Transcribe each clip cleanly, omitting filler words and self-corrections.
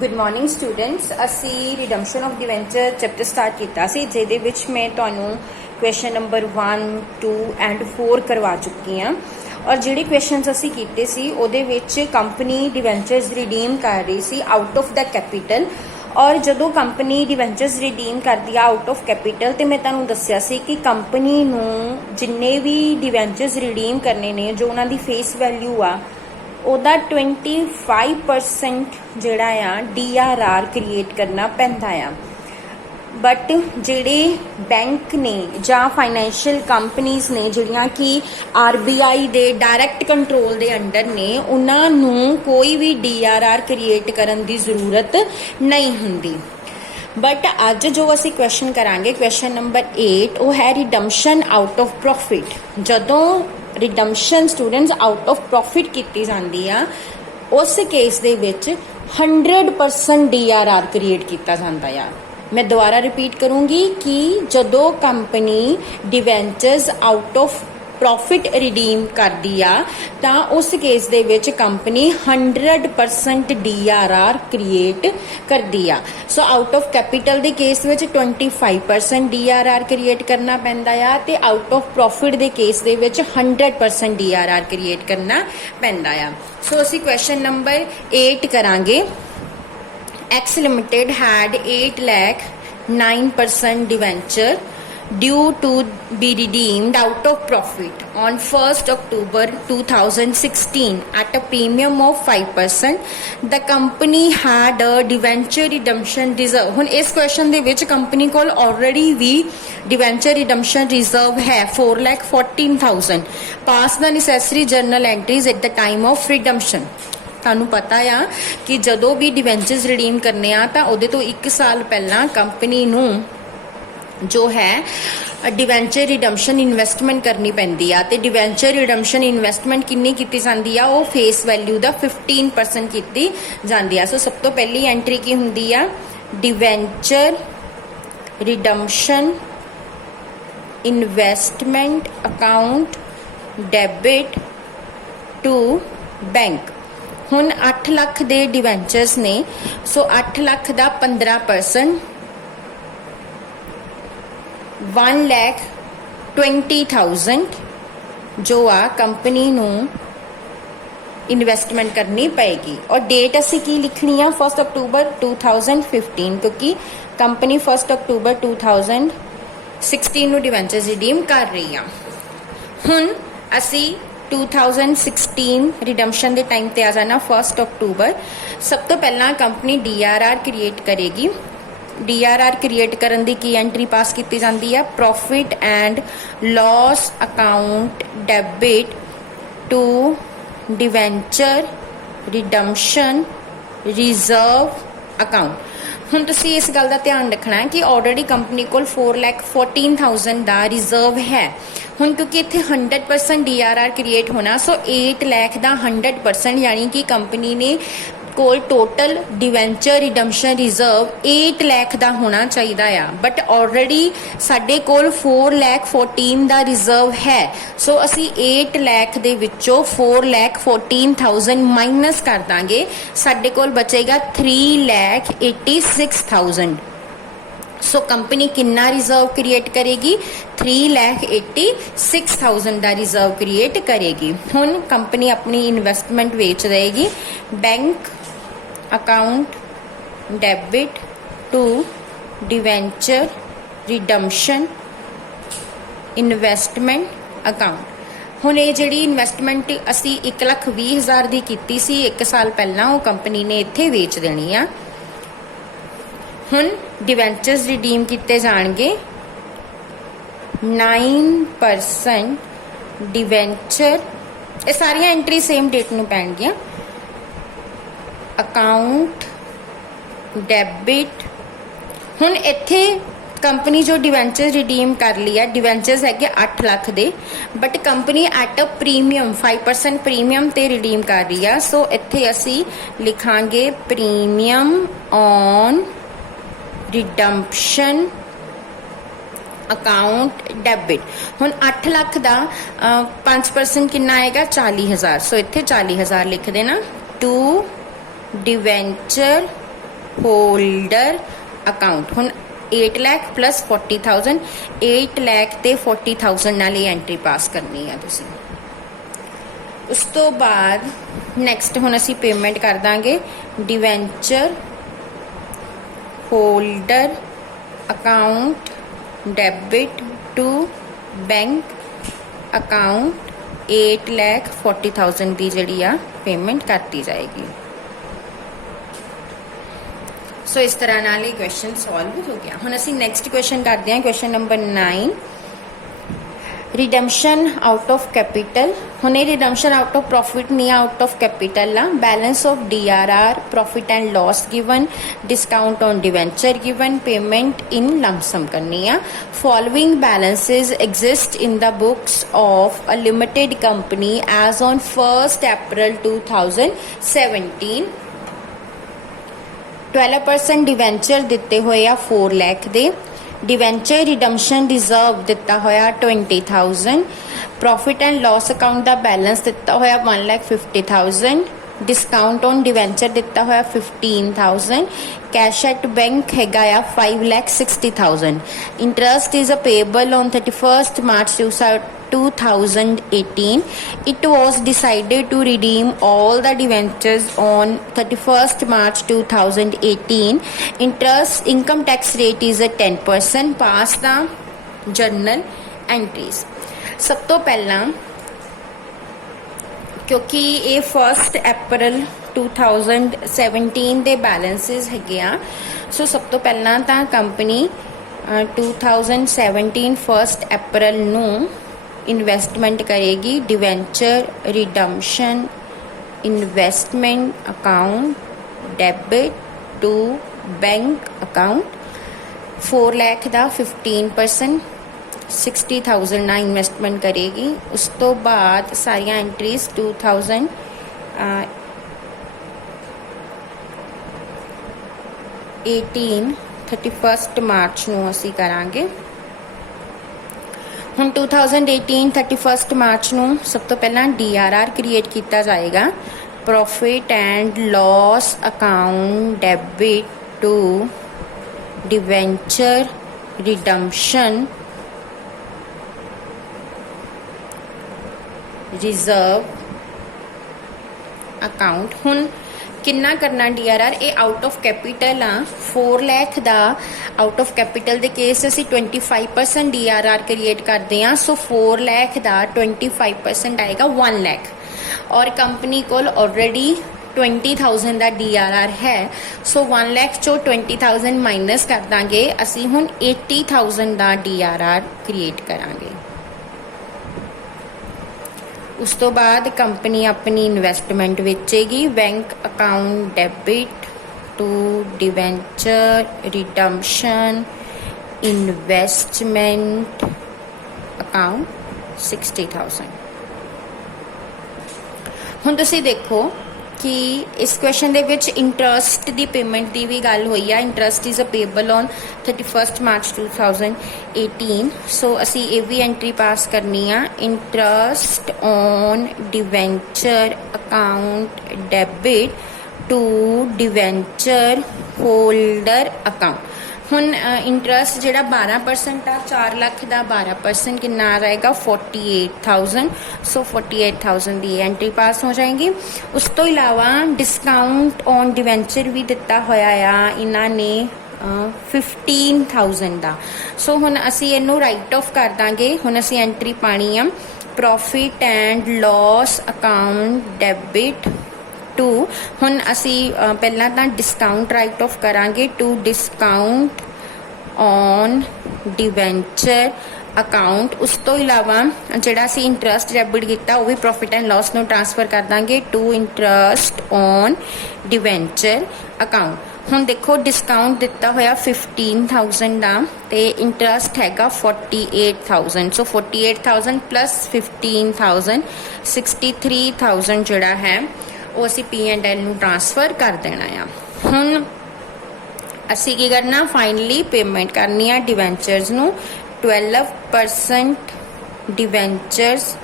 Good morning students. असी redemption of debenture chapter start किया सी, जिहदे विच मैं तुहानू क्वेश्चन नंबर 1, 2 एंड 4 करवा चुकी हाँ। और जिहड़े क्वेश्चनस असी कीते सी उहदे विच कंपनी डिवेंचर्स रिडीम कर रही सी आउट ऑफ द कैपीटल। और जदों कंपनी डिवेंचर्स रिडीम करती है आउट ऑफ कैपीटल, तो मैं तुहानू दस्सिया सी कि कंपनी नू जिन्ने भी डिवेंचर्स रिडीम करने ने, जो उन्हां दी फेस वैल्यू आ ਉਹਦਾ 25% ਜਿਹੜਾ ਆ DRR ਕ੍ਰੀਏਟ ਕਰਨਾ ਪੈਂਦਾ ਆ। ਬਟ ਜਿਹੜੇ ਬੈਂਕ ਨੇ ਜਾਂ ਫਾਈਨੈਂਸ਼ੀਅਲ ਕੰਪਨੀਆਂ ਨੇ ਜਿਹੜੀਆਂ ਕਿ RBI ਦੇ ਡਾਇਰੈਕਟ ਕੰਟਰੋਲ ਦੇ ਅੰਡਰ ਨੇ, ਉਹਨਾਂ ਨੂੰ ਕੋਈ ਵੀ DRR ਕ੍ਰੀਏਟ ਕਰਨ ਦੀ ਜ਼ਰੂਰਤ ਨਹੀਂ ਹੁੰਦੀ। बट अज जो असी क्वेश्चन करांगे, क्वेश्चन नंबर 8, वो है रिडम्पशन आउट ऑफ प्रॉफिट। जदों redemption students out of profit की जाती है, उस केस दे विच 100% DRR क्रिएट किया जाता है। मैं दोबारा रिपीट करूँगी कि जदों company debentures out of profit redeem करती आ, तो उस केस दे विच कंपनी 100% DRR क्रिएट करती आ। सो आउट ऑफ कैपीटल दे केस विच 25% DRR क्रिएट करना पैंदा आ, ते out of profit they case दे विच 100% DRR क्रिएट करना पैंदा आ। सो असी क्वेश्चन नंबर 8 करांगे। X limited had 8,09,000 debenture due to be redeemed out of profit on 1st October 2016 at a premium of 5%. The company had a debenture redemption reserve. हुण इस question दे विच कंपनी कोल already भी डिवेंचर रिडम्पशन रिजर्व है 4,14,000 pass the necessary journal entries at the time of redemption. ਤੁਹਾਨੂੰ पता आ कि जदों भी डिवेंचर्स रिडीम करने आ तां उहदे तो 1 साल पहला कंपनी नूं जो है डिवेंचर रिडम्पशन इन्वेस्टमेंट करनी पैंदी आ। ते डिवेंचर रिडम्पशन इन्वेस्टमेंट किन्नी कीती जांदी आ, वो फेस वैल्यू दा 15% कीती जांदी आ। सो सब तो पहली एंट्री की हुंदी आ, debenture redemption investment account debit to bank. हुण 8 लाख दे डिवेंचर्स ने, सो 8 लाख दा 15% 1,20,000 जो आ कंपनी नू इन्वेस्टमेंट करनी पएगी। और डेट असी की लिखनी है 1 अक्टूबर 2015, क्योंकि कंपनी 1 अक्टूबर 2016 नू डिवेंचर्स रिडीम कर रही है। हुण असी 2016 रिडम्पशन के टाइम ते आ जाना 1 अक्टूबर। सब तो पहला कंपनी DRR क्रिएट करेगी। DRR क्रिएट करन दी की एंट्री पास की जाती है, profit and loss account debit to debenture redemption reserve account. हुण तुसीं इस गल का ध्यान रखना है कि ऑलरेडी कंपनी को 4,14,000 का रिजर्व है। हुण क्योंकि इत्थे 100% DRR क्रिएट होना, सो 8 लाख का 100% यानी कि कंपनी ने कोल total debenture redemption reserve 8 lakh का होना चाहिए आ। बट ऑलरेडी साडे कोल 4,14,000 का रिजर्व है। सो असी 8 लाख दे विचों 4,14,000 माइनस कर देंगे, साडे कोल बचेगा 3,86,000। सो कंपनी कितना रिजर्व क्रिएट करेगी? 3,86,000 का रिजर्व क्रिएट करेगी। हुण कंपनी अपनी इन्वेस्टमेंट बेच देगी। Bank account debit to debenture redemption investment account. हुण ये जिहड़ी इन्वेस्टमेंट असी 1,20,000 की कीती सी 1 साल पहला, वो कंपनी ने इत्थे बेच देनी आ। हुण डिवेंचर्स रिडीम किते जाणगे 9% डिवेंचर, ये सारियां एंट्री सेम डेट नूं पैणगियां। अकाउंट डेबिट, हुण इत्थे कंपनी जो डिवेंचर्स रिडीम कर लिया, डिवेंचर्स है 8 लाख दे, but company at a premium 5% premium ते रिडीम कर रही है। सो इत्थे असी लिखांगे premium on redemption account debit. हुण 8 लाख का 5% कितना आएगा? 40,000। सो इत्थे 40,000 लिख देना टू डिवेंचर होल्डर अकाउंट। हुण 8 लाख प्लस 40,000, 8 लाख ते 40,000 नाल ये एंट्री पास करनी है तुसीं। उस तो बाद नैक्सट हुण असीं पेमेंट कर दांगे debenture holder account debit to bank account 8,40,000 की जिहड़ी आ पेमेंट करती जाएगी। सो इस तरह नाल ये क्वेश्चन सॉल्व हो गया। हुण असीं नैक्सट क्वेश्चन करते हैं, question number 9, redemption out of capital. हुण ये रिडम्पशन आउट ऑफ प्रॉफिट नहीं, आउट ऑफ कैपिटल आ। Balance of DRR, profit and loss given, discount on debenture given, payment in lump sum करनी आ। Following balances exist in the books of a limited company as on 1 April 2017। 12% debenture दिते हुए आ 4 लाख दे, debenture redemption reserve दिता होया 20,000, profit and loss account का balance दिता होया 1,50,000, डिस्काउंट ऑन डिवेंचर दिता होया 15,000, कैश एट बैंक हैगा आ 5,60,000, interest is a payable on 31st March 2018. It was decided to redeem all the debentures on 31st March 2018. Interest income tax rate is at 10%. Pass the journal entries. सब तो पहला क्योंकि ये 1 April 2017 ਦੇ balances हैगे आ, सो सब तो पहला ਤਾਂ कंपनी 2017 1 अप्रैल ਨੂੰ इन्वेस्टमेंट करेगी debenture redemption investment account debit to bank account 4 lakh का 15% 60,000 ना इन्वेस्टमेंट करेगी। उस तो बाद सारिया एंट्रीज 2018 31 मार्च ਨੂੰ ਅਸੀਂ ਕਰਾਂਗੇ। ਹੁਣ 2018 31 ਮਾਰਚ ਨੂੰ ਸਭ ਤੋਂ ਪਹਿਲਾਂ DRR ਕ੍ਰੀਏਟ ਕੀਤਾ ਜਾਏਗਾ, profit and loss account debit to debenture redemption reserve account. हुण किन्ना करना DRR, ये आउट ऑफ कैपिटल आ 4 लाख का। आउट ऑफ कैपिटल के केस असी 25% DRR क्रिएट करते हैं, सो 4 लाख का 25% आएगा 1 लाख, और कंपनी को ऑलरेडी 20,000 का DRR है, सो 1 लाख चो 20,000 माइनस कर देंगे, असी हुण 80,000 का DRR क्रिएट करांगे। उस तो बाद कंपनी अपनी इन्वेस्टमेंट बेचेगी, bank account debit to debenture redemption investment account 60,000। हुण तुसीं देखो कि इस क्वेश्चन दे विच इंटरस्ट दी पेमेंट दी भी गल हुई है। Interest is a payable on 31 March 2018, so असी ये भी एंट्री पास करनी आ, interest on debenture account debit to debenture holder account. हुण इंटरस्ट जिहड़ा 12% आ, 4 लाख का 12% कितना आ जाएगा 48,000, सो 48,000 की एंट्री पास हो जाएगी। उस तो इलावा डिस्काउंट ऑन डिवेंचर भी दिता होया आ इन्हां ने 15,000 का, सो हुण असी इनू राइट ऑफ कर दांगे। हुण असी एंट्री पानी आ profit and loss account debit to, हुण असी पहला तो डिस्काउंट राइट ऑफ करांगे to discount on debenture account. उस तो इलावा जिहड़ा असी इंटरस्ट डेबिट किया वो भी प्रॉफिट एंड लॉस में ट्रांसफर कर देंगे to interest on debenture account. हुण देखो डिस्काउंट दिता होया 15,000 का ते इंटरस्ट हैगा 48,000, सो 48,000 प्लस 15,000 63,000 जिहड़ा है वो असी P&L ਨੂੰ ट्रांसफर कर देना है। हुण असी की करना, फाइनली पेमेंट करनी है डिवेंचर्स ਨੂੰ 12% debentures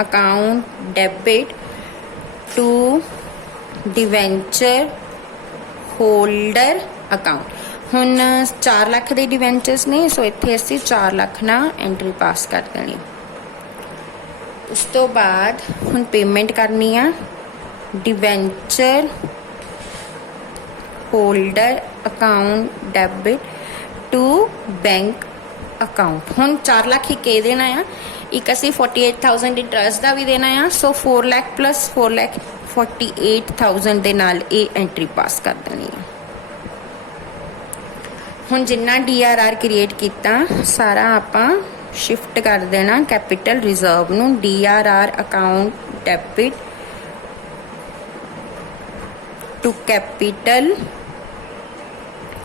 account debit to debenture holder account. हुण 4 लाख के डिवेंचर्स ने, सो इत्थे असीं 4 लाख ना एंट्री पास कर देनी। उस तो बाद हुण पेमेंट करनी आ debenture holder account debit to bank account. हुण 4 लाख ही के देना आ, एक असीं 48,000 इंटरस्ट का भी देना आ, सो 4 लाख प्लस 4 लाख 48,000 दे नाल ये एंट्री पास कर देनी है। हुण जिन्ना DRR क्रिएट किया सारा आपां शिफ्ट कर देना कैपिटल रिजर्व नूं। DRR account debit to capital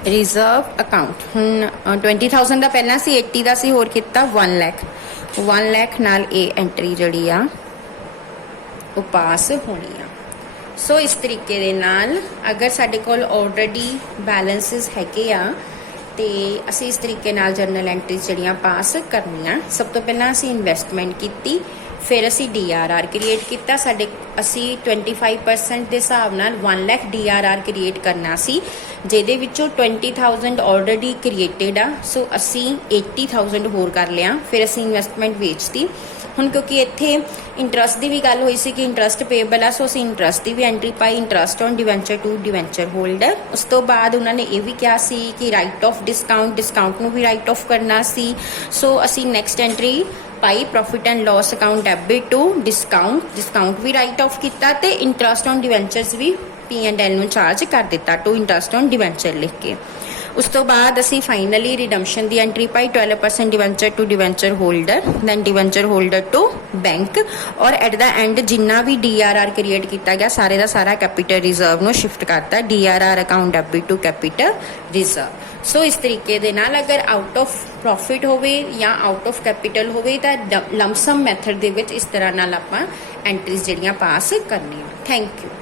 reserve account. हुण 20,000 का पहला सी, 80 का सी, होर किता 1 लाख। 1 लाख नाल ये एंट्री जिहड़ी आ वो पास होनी आ। सो इस तरीके दे नाल अगर साडे कोल ऑलरेडी बैलेंसिस हैगे आ ते असी इस तरीके नाल जर्नल एंट्रीज जड़ियाँ पास करनियाँ। सब तो पहला असी इन्वेस्टमेंट की, फिर असी DRR क्रिएट किया। साडे असी 25% के हिसाब नाल 1 लाख DRR क्रिएट करना सी, जिहदे विचों 20,000 ऑलरेडी क्रिएटेड आ, सो असी 80,000 होर कर लिया। फिर असी इन्वेस्टमेंट वेचती। हुण क्योंकि इत्थे इंटरस्ट की भी गल हुई सी कि इंटरस्ट पेएबल आ, सो असी इंटरस्ट की भी एंट्री पाई, interest on debenture to debenture holder. उस तो बाद उन्होंने ये भी कहा सी कि राइट ऑफ डिस्काउंट, डिस्काउंट नूं भी राइट ऑफ करना सी। सो असी नैक्सट एंट्री पाई profit and loss account debit to discount, discount भी राइट ऑफ किया ते इंटरस्ट ऑन डिवेंचर्स भी P&L नूं चार्ज कर दिता टू इंटरस्ट ऑन डिवेंचर लिख के। उस तो बाद असी फाइनली रिडम्पशन की एंट्री पाई 12% debenture to debenture holder, then debenture holder to bank, और एट द एंड जिन्ना भी DRR क्रिएट किया गया सारे का सारा कैपिटल रिजर्व नूं शिफ्ट करता DRR account debit to capital reserve. So इस तरीके दे नाल अगर आउट ऑफ प्रॉफिट होवे या आउट ऑफ कैपिटल होवे तां लमसम मैथड दे विच इस तरह नाल आपां एंट्रीज जिहड़ियां पास करनियां। Thank you.